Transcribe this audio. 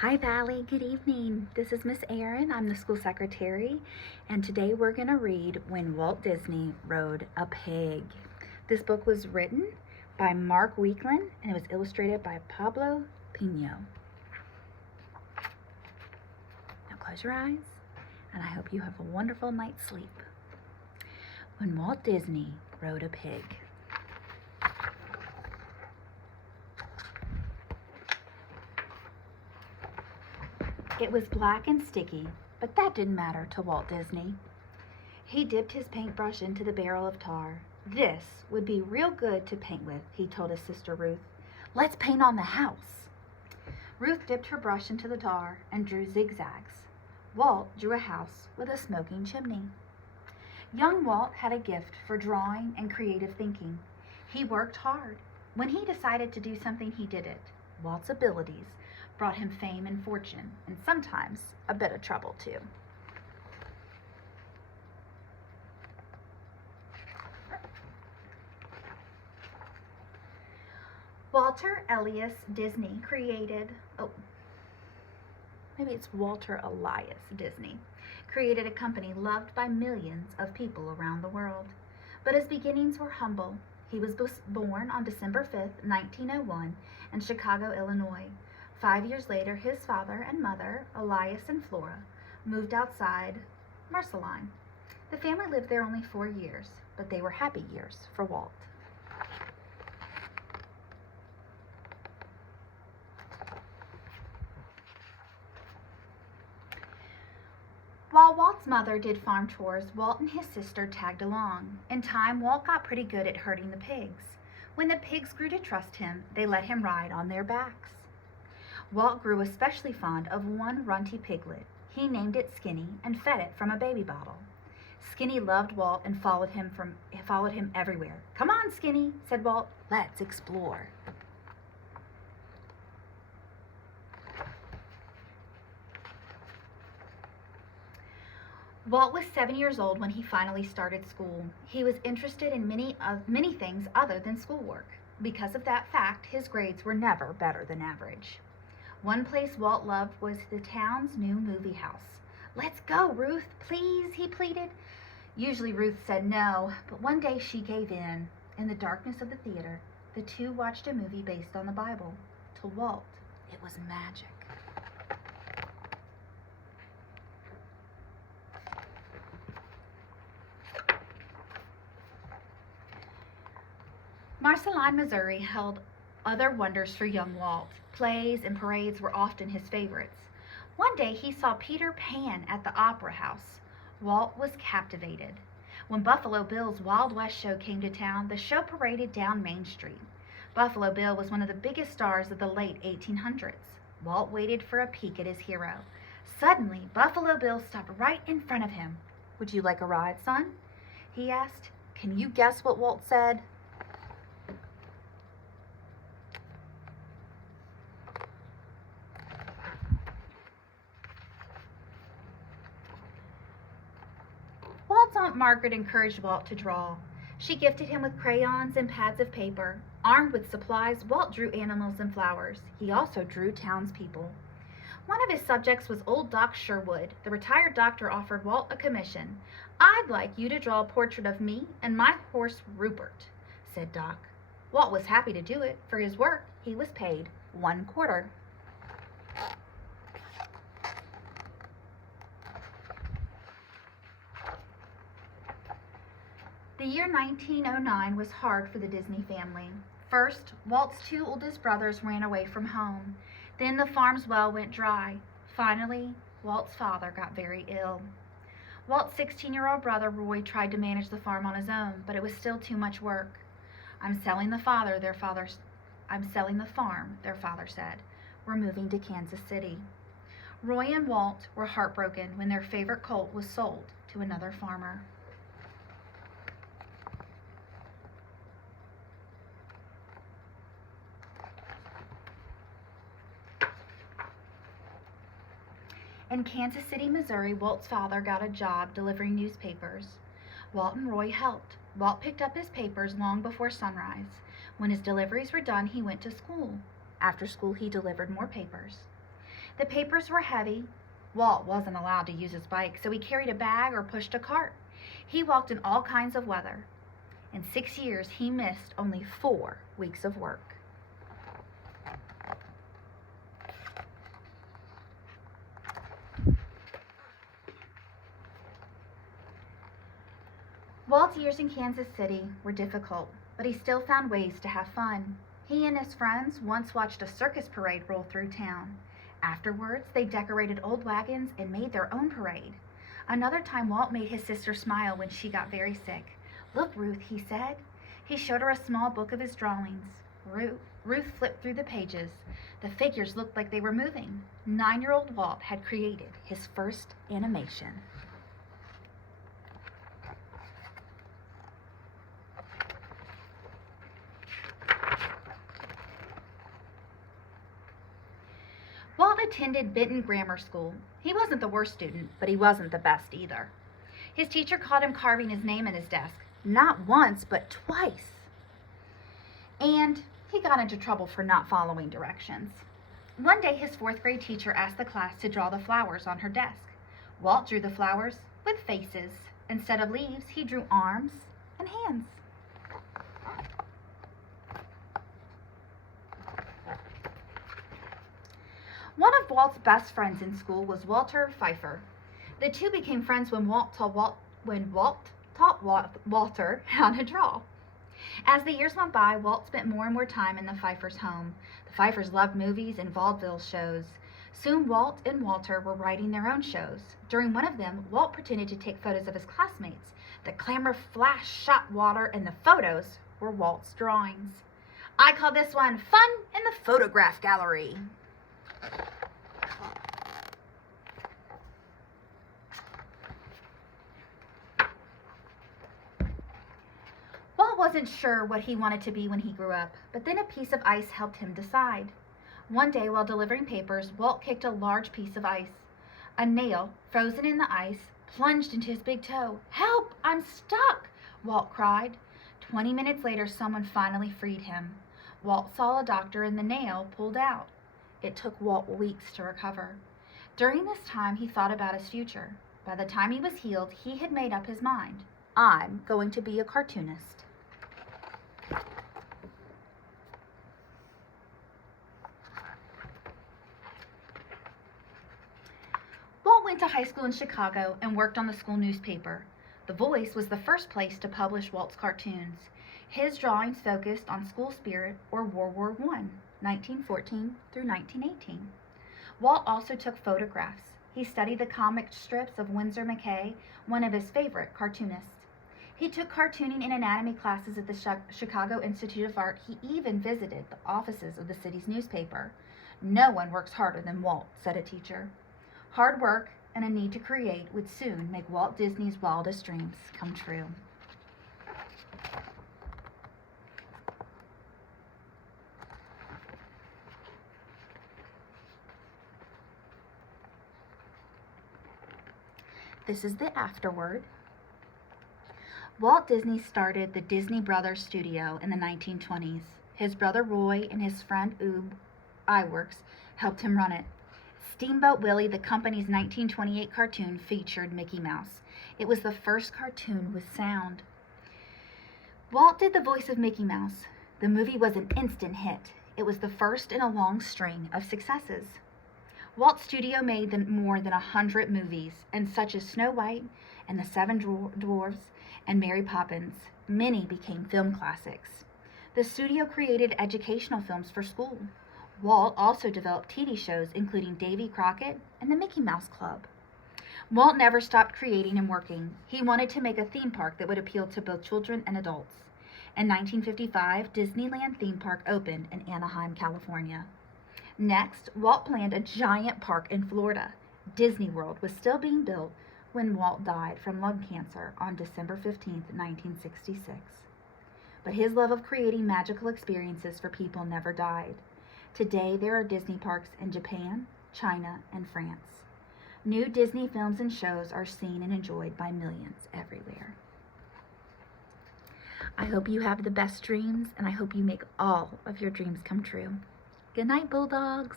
Hi Valley, good evening. This is Miss Erin. I'm the school secretary, and today we're going to read When Walt Disney Rode a Pig. This book was written by Mark Weekland and it was illustrated by Pablo Pino. Now close your eyes, and I hope you have a wonderful night's sleep. When Walt Disney Rode a Pig. It was black and sticky, but that didn't matter to Walt Disney. He dipped his paintbrush into the barrel of tar. This would be real good to paint with, he told his sister Ruth. Let's paint on the house. Ruth dipped her brush into the tar and drew zigzags. Walt drew a house with a smoking chimney. Young Walt had a gift for drawing and creative thinking. He worked hard. When he decided to do something, he did it. Walt's abilities brought him fame and fortune, and sometimes a bit of trouble too. Walter Elias Disney created a company loved by millions of people around the world. But his beginnings were humble. He was born on December 5th, 1901 in Chicago, Illinois. 5 years later, his father and mother, Elias and Flora, moved outside Marceline. The family lived there only 4 years, but they were happy years for Walt. While Walt's mother did farm chores, Walt and his sister tagged along. In time, Walt got pretty good at herding the pigs. When the pigs grew to trust him, they let him ride on their backs. Walt grew especially fond of one runty piglet. He named it Skinny and fed it from a baby bottle. Skinny loved Walt and followed him everywhere. "Come on, Skinny," said Walt. "Let's explore." Walt was 7 years old when he finally started school. He was interested in many things other than schoolwork. Because of that fact, his grades were never better than average. One place Walt loved was the town's new movie house. "Let's go, Ruth, please," he pleaded. Usually Ruth said no, but one day she gave in. In the darkness of the theater, the two watched a movie based on the Bible. To Walt, it was magic. Marceline, Missouri held other wonders for young Walt. Plays and parades were often his favorites. One day he saw Peter Pan at the Opera House. Walt was captivated. When Buffalo Bill's Wild West show came to town, the show paraded down Main Street. Buffalo Bill was one of the biggest stars of the late 1800s. Walt waited for a peek at his hero. Suddenly, Buffalo Bill stopped right in front of him. "Would you like a ride, son?" he asked. Can you guess what Walt said? Walt's Aunt Margaret encouraged Walt to draw. She gifted him with crayons and pads of paper. Armed with supplies, Walt drew animals and flowers. He also drew townspeople. One of his subjects was old Doc Sherwood. The retired doctor offered Walt a commission. "I'd like you to draw a portrait of me and my horse Rupert," said Doc. Walt was happy to do it. For his work, he was paid 1/4. The year 1909 was hard for the Disney family. First, Walt's 2 oldest brothers ran away from home. Then the farm's well went dry. Finally, Walt's father got very ill. Walt's 16-year-old brother Roy tried to manage the farm on his own, but it was still too much work. I'm selling the farm," their father said. "We're moving to Kansas City." Roy and Walt were heartbroken when their favorite colt was sold to another farmer. In Kansas City, Missouri, Walt's father got a job delivering newspapers. Walt and Roy helped. Walt picked up his papers long before sunrise. When his deliveries were done, he went to school. After school, he delivered more papers. The papers were heavy. Walt wasn't allowed to use his bike, so he carried a bag or pushed a cart. He walked in all kinds of weather. In 6 years, he missed only 4 weeks of work. Walt's years in Kansas City were difficult, but he still found ways to have fun. He and his friends once watched a circus parade roll through town. Afterwards, they decorated old wagons and made their own parade. Another time, Walt made his sister smile when she got very sick. "Look, Ruth," he said. He showed her a small book of his drawings. Ruth flipped through the pages. The figures looked like they were moving. 9-year-old Walt had created his first animation. Walt attended Benton Grammar School. He wasn't the worst student, but he wasn't the best either. His teacher caught him carving his name in his desk, not once, but twice. And he got into trouble for not following directions. One day, his 4th grade teacher asked the class to draw the flowers on her desk. Walt drew the flowers with faces. Instead of leaves, he drew arms and hands. One of Walt's best friends in school was Walter Pfeiffer. The two became friends when Walt taught Walter how to draw. As the years went by, Walt spent more and more time in the Pfeiffers' home. The Pfeiffers loved movies and vaudeville shows. Soon Walt and Walter were writing their own shows. During one of them, Walt pretended to take photos of his classmates. The camera flash shot Walter, and the photos were Walt's drawings. I call this one Fun in the Photograph Gallery. Walt wasn't sure what he wanted to be when he grew up, but then a piece of ice helped him decide. One day, while delivering papers, Walt kicked a large piece of ice. A nail, frozen in the ice, plunged into his big toe. "Help! I'm stuck!" Walt cried. 20 minutes later, someone finally freed him. Walt saw a doctor and the nail pulled out. It took Walt weeks to recover. During this time, he thought about his future. By the time he was healed, he had made up his mind. I'm going to be a cartoonist. Walt went to high school in Chicago and worked on the school newspaper. The Voice was the first place to publish Walt's cartoons. His drawings focused on school spirit or World War I, 1914 through 1918. Walt also took photographs. He studied the comic strips of Winsor McCay, one of his favorite cartoonists. He took cartooning and anatomy classes at the Chicago Institute of Art. He even visited the offices of the city's newspaper. "No one works harder than Walt," said a teacher. Hard work and a need to create would soon make Walt Disney's wildest dreams come true. This is the afterword. Walt Disney started the Disney Brothers Studio in the 1920s. His brother Roy and his friend Ub Iwerks helped him run it. Steamboat Willie, the company's 1928 cartoon, featured Mickey Mouse. It was the first cartoon with sound. Walt did the voice of Mickey Mouse. The movie was an instant hit. It was the first in a long string of successes. Walt's studio made more than 100 movies, and such as Snow White and the Seven Dwarfs and Mary Poppins. Many became film classics. The studio created educational films for school. Walt also developed TV shows including Davy Crockett and the Mickey Mouse Club. Walt never stopped creating and working. He wanted to make a theme park that would appeal to both children and adults. In 1955, Disneyland theme park opened in Anaheim, California. Next, Walt planned a giant park in Florida. Disney World was still being built when Walt died from lung cancer on December 15, 1966. But his love of creating magical experiences for people never died. Today, there are Disney parks in Japan, China, and France. New Disney films and shows are seen and enjoyed by millions everywhere. I hope you have the best dreams, and I hope you make all of your dreams come true. Good night, Bulldogs.